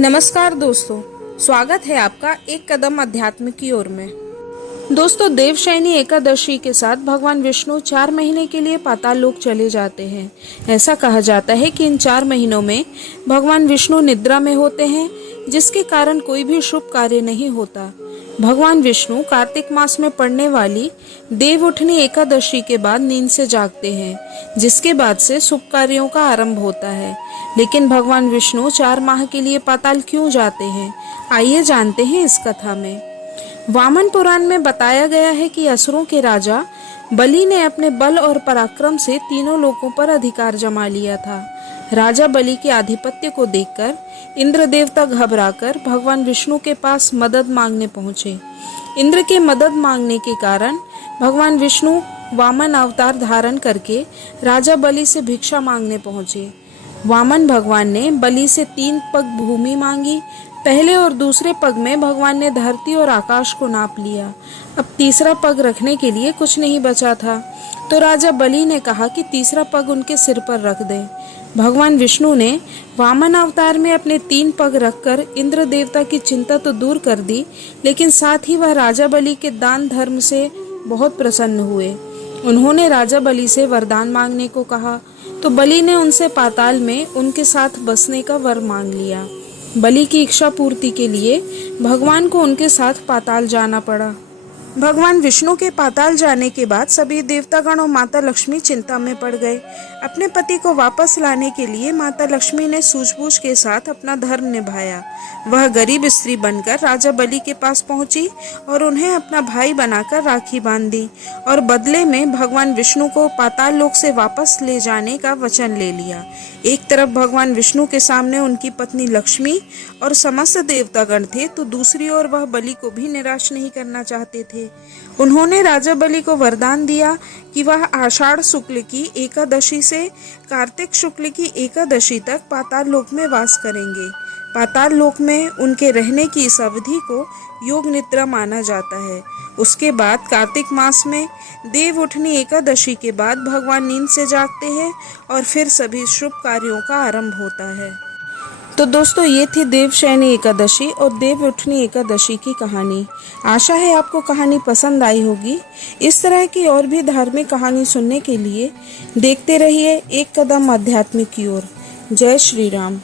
नमस्कार दोस्तों, स्वागत है आपका एक कदम अध्यात्म की ओर में। दोस्तों, देवशयनी एकादशी के साथ भगवान विष्णु 4 महीने के लिए पाताल लोक चले जाते हैं। ऐसा कहा जाता है कि इन 4 महीनों में भगवान विष्णु निद्रा में होते हैं, जिसके कारण कोई भी शुभ कार्य नहीं होता। भगवान विष्णु कार्तिक मास में पड़ने वाली देव उठनी एकादशी के बाद नींद से जागते हैं, जिसके बाद से शुभ कार्यों का आरंभ होता है। लेकिन भगवान विष्णु 4 माह के लिए पाताल क्यों जाते हैं, आइए जानते हैं इस कथा में। वामन पुराण में बताया गया है कि असुरों के राजा बलि ने अपने बल और पराक्रम से तीनों लोकों पर अधिकार जमा लिया था। राजा बलि के आधिपत्य को देखकर इंद्र देवता घबराकर भगवान विष्णु के पास मदद मांगने पहुंचे। इंद्र के मदद मांगने के कारण भगवान विष्णु वामन अवतार धारण करके राजा बलि से भिक्षा मांगने पहुंचे। वामन भगवान ने बलि से 3 पग भूमि मांगी। पहले और दूसरे पग में भगवान ने धरती और आकाश को नाप लिया। अब तीसरा पग रखने के लिए कुछ नहीं बचा था, तो राजा बलि ने कहा कि तीसरा पग उनके सिर पर रख दें। भगवान विष्णु ने वामन अवतार में अपने 3 पग रखकर इंद्र देवता की चिंता तो दूर कर दी, लेकिन साथ ही वह राजा बलि के दान धर्म से बहुत प्रसन्न हुए। उन्होंने राजा बलि से वरदान मांगने को कहा, तो बलि ने उनसे पाताल में उनके साथ बसने का वर मांग लिया। बलि की इच्छा पूर्ति के लिए भगवान को उनके साथ पाताल जाना पड़ा। भगवान विष्णु के पाताल जाने के बाद सभी देवतागण और माता लक्ष्मी चिंता में पड़ गए। अपने पति को वापस लाने के लिए माता लक्ष्मी ने सूझबूझ के साथ अपना धर्म निभाया। वह गरीब स्त्री बनकर राजा बलि के पास पहुंची और उन्हें अपना भाई बनाकर राखी बांध दी और बदले में भगवान विष्णु को पाताल लोक से वापस ले जाने का वचन ले लिया। एक तरफ भगवान विष्णु के सामने उनकी पत्नी लक्ष्मी और समस्त देवतागण थे, तो दूसरी ओर वह बलि को भी निराश नहीं करना चाहते थे। उन्होंने राजा बलि को वरदान दिया कि वह आषाढ़ शुक्ल की एकादशी से कार्तिक शुक्ल की एकादशी तक पाताल लोक में वास करेंगे। पाताल लोक में उनके रहने की इस अवधि को योग निद्रा माना जाता है। उसके बाद कार्तिक मास में देव उठनी एकादशी के बाद भगवान नींद से जागते हैं और फिर सभी शुभ कार्यों का आरंभ होता है। तो दोस्तों, ये थी देवशयनी एकादशी और देव उठनी एकादशी की कहानी। आशा है आपको कहानी पसंद आई होगी। इस तरह की और भी धार्मिक कहानी सुनने के लिए देखते रहिए एक कदम आध्यात्मिक की ओर। जय श्री राम।